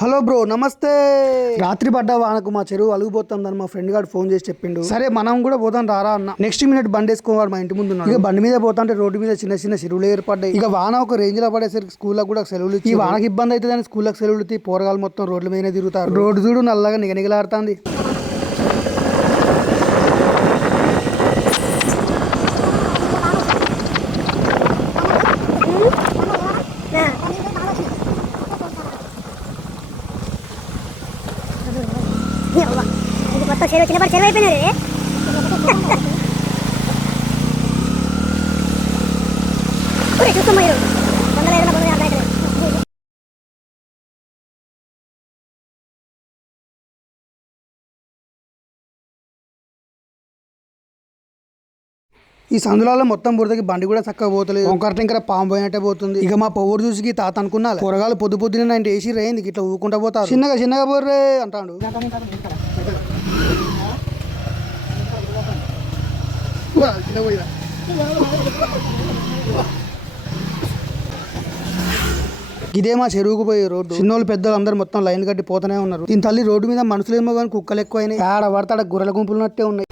Hello bro నమస్తే. రాత్రి పడ్డ వానకు మా చెరువు అలుగుపోతుందని మా ఫ్రెండ్ గారు ఫోన్ చేసి చెప్పిండు. సరే మనం కూడా పోతాం రారా అన్న. నెక్స్ట్ మినిట్ బండి వేసుకోవాడు మా ఇంటి ముందు. ఇక బండి మీద పోతాంటే రోడ్డు మీద చిన్న చిన్న చెరువులు ఏర్పడ్డాయి. ఇక వాన ఒక రేంజ్లో పడేసరికి స్కూల్లో కూడా సెలవులు ఈ వానకి ఇబ్బంది అవుతుందని స్కూల్కి సెలవులు పోరగాలు మొత్తం రోడ్ల మీద తిరుగుతారు. రోడ్డు చూడు నల్లగా నిగనిగలాడుతుంది అవ్వ, ఇది మొత్తం చెరువు చిన్నపాటి చెరువు అయిపోయినారు వందల ఐదు వందల ఈ సందులలో మొత్తం బురదకి బండి కూడా చక్కగా పోతలేదు. ఒకటి ఇంకా పాము పోయినట్టే పోతుంది. ఇక మా పొవ్వుడు చూసి తాత అనుకున్నా కూరగాయలు పొద్దు పొద్దున అంటే వేసి రేంది ఇట్లా ఊకుంటా పోతారు. చిన్నగా చిన్నగా పోర్రే అంటాడు. ఇదేమా చెరువుకు పోయే రోడ్డు. చిన్నోళ్ళు పెద్దలు అందరు మొత్తం లైన్ కట్టి పోతూనే ఉన్నారు. దీని తల్లి రోడ్డు మీద మనుషులేమో కానీ కుక్కలు ఎక్కువైనాయి. ఆడ పడతాడ గుర్రెల గుంపులున్నట్టే ఉన్నాయి.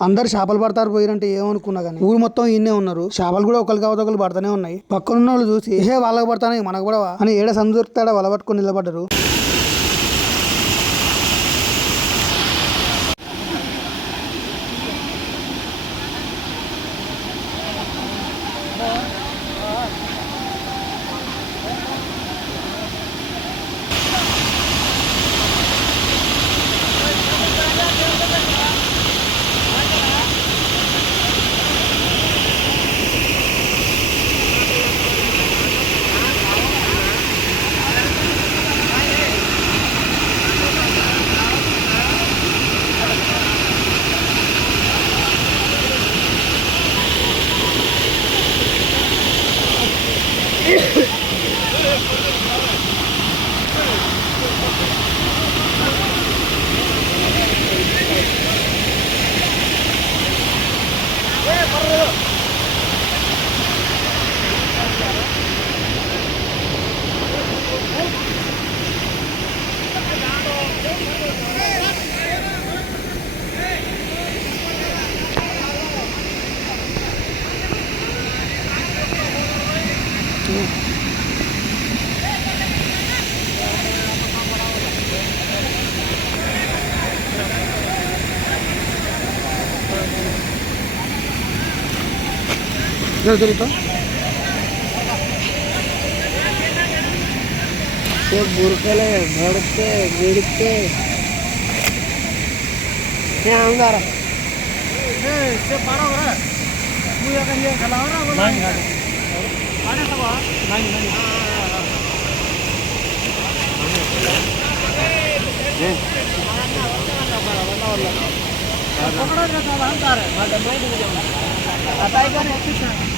అందరు చేపలు పడతారు పోయిరంటే ఏమనుకున్నా కానీ ఊరు మొత్తం ఈయనే ఉన్నారు. చేపలు కూడా ఒకరికి ఒకరు పడతానే ఉన్నాయి. పక్కనున్న వాళ్ళు చూసి ఏ వాళ్ళకి పడతానే మనకు కూడా అని ఏడ up. इधर उधर उठा तो बुरकले भड़कते गिड़ते क्या आऊँगा रहा से पारा हो रहा है। मुझे अगर ये खिलाओ ना वो नहीं आने सब नहीं नहीं। तो हाँ, हाँ, हाँ, पकड़ा जाता है हम तारे मैं तो मैं नहीं जाऊँगा आता ही क्या नहीं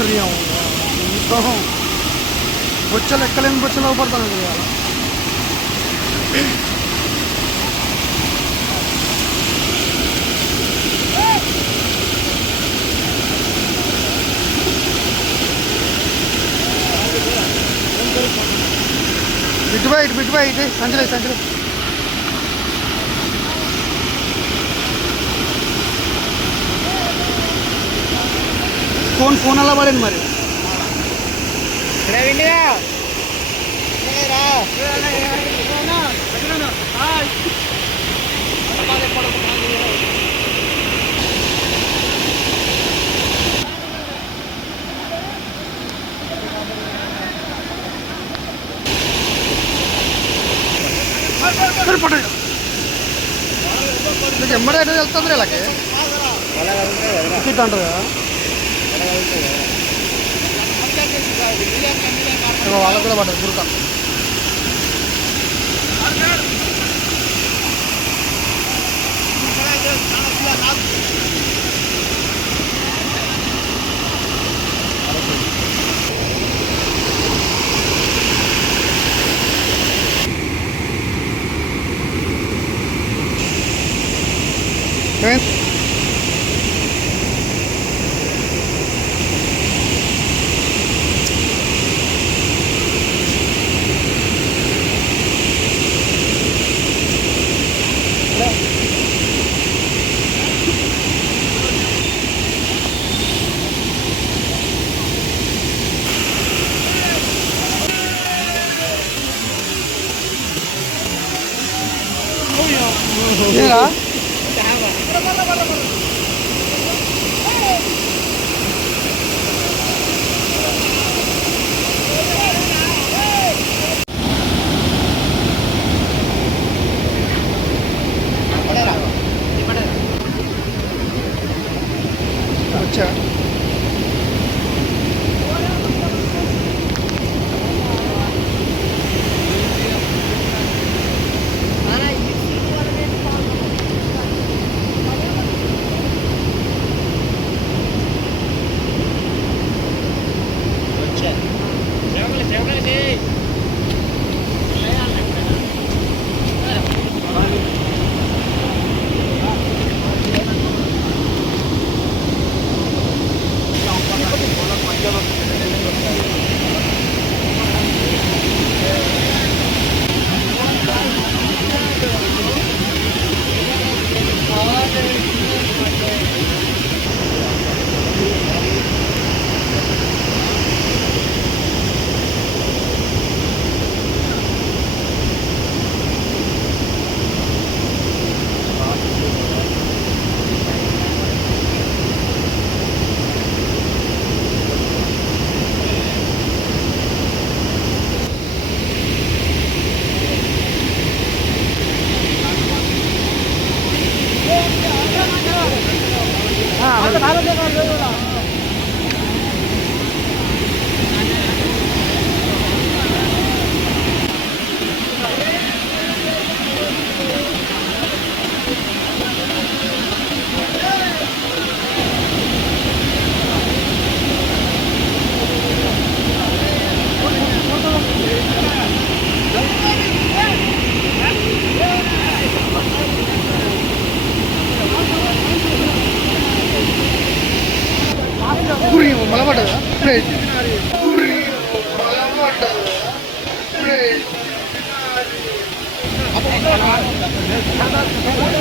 ಬರ್ತಿರ್ರಿ ಅವು ತಗೋ ಬುಚ್ಚಲ್ಲ ಎಕ್ಕಲೇನು ಬುಚ್ಚಲ್ಲ ಅವು ಬರ್ತಾನಲ್ರಿ ಅವ ಬಿಟ್ಟು ಬಾ ಇಟ್ಟು ಬಿಟ್ಟು ಬಾ ಇಟ್ಟು ಸಂಜೆ ಸಂಜೆ అలా పడింది మరి మీకు ఎమ్మడే ఎటు వెళ్తుంది ఇలాగే టికెట్ అంటారు కదా ఇగో వాళ్ళకు కూడా పడ్డది గురుక ఏమైంది? বন্ধুরা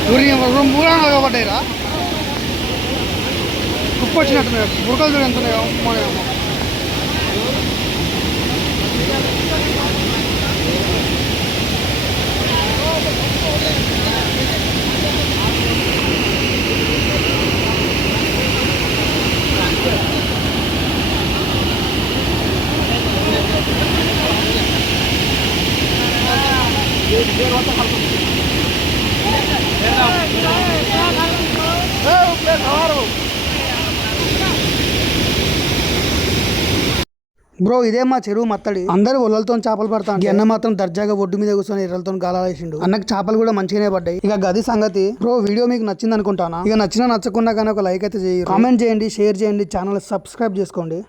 రెండు మూడు పడ్డాయిరా కుప్ప వచ్చినట్టున్నాయి బుడకలు చూడు బ్రో ఇదే మా చెరువు మత్తడి. అందరూ ఒళ్ళతో చేపలు పడతాను అన్న మాత్రం దర్జాగా ఒడ్డు మీద కూర్చొని ఎర్రలతో గాలాలేసిండు అన్నకు చేపలు కూడా మంచిగానే పడ్డాయి. ఇక గది సంగతి. బ్రో వీడియో మీకు నచ్చింది అనుకుంటానా ఇక నచ్చినా నచ్చకుండా కానీ ఒక లైక్ అయితే చేయండి కామెంట్ చేయండి షేర్ చేయండి ఛానల్ సబ్స్క్రైబ్ చేసుకోండి.